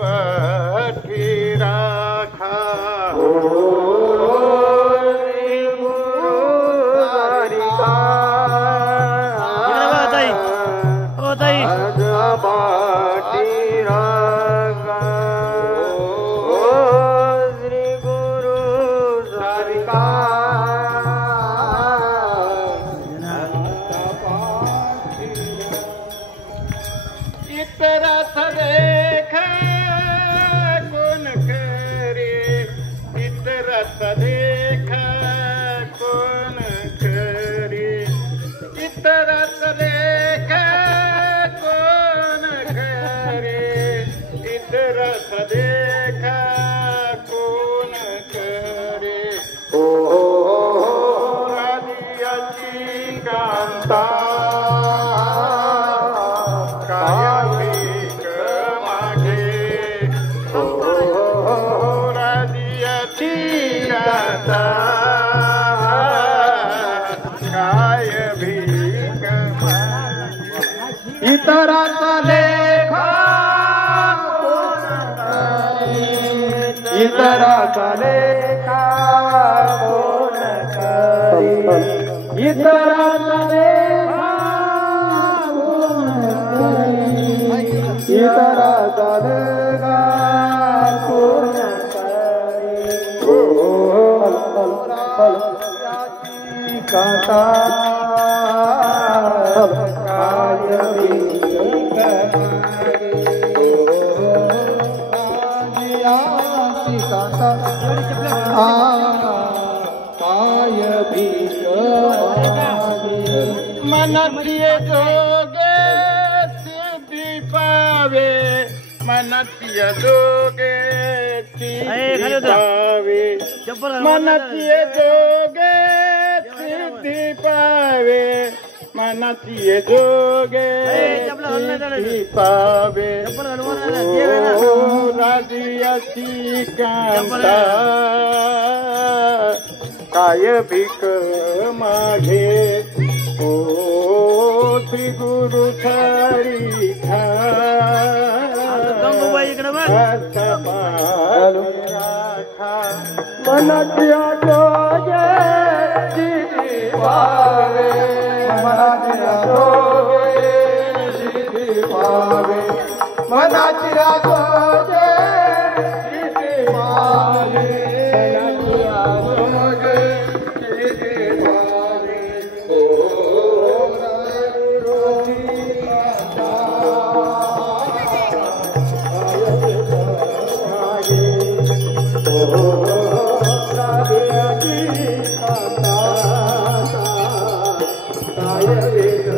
पठी राखा इतराचा लेखा कोण करी इतराचा लेखा कोण करी काटा मनप्रिय जोगे सिद्धि पावे मनप्रिय जोगे सिद्धि पावे मनप्रिय जोगे सिद्धि पावे मनप्रिय जोगे सिद्धि पावे राधियाची कांता काय भीक मागे ओ श्री गुरु हरी मनप्रिय जोगे सिद्धि पावे मनप्रिय जोगे सिद्धि पावे मनप्रिय जोगे सिद्धि पावे Yeah.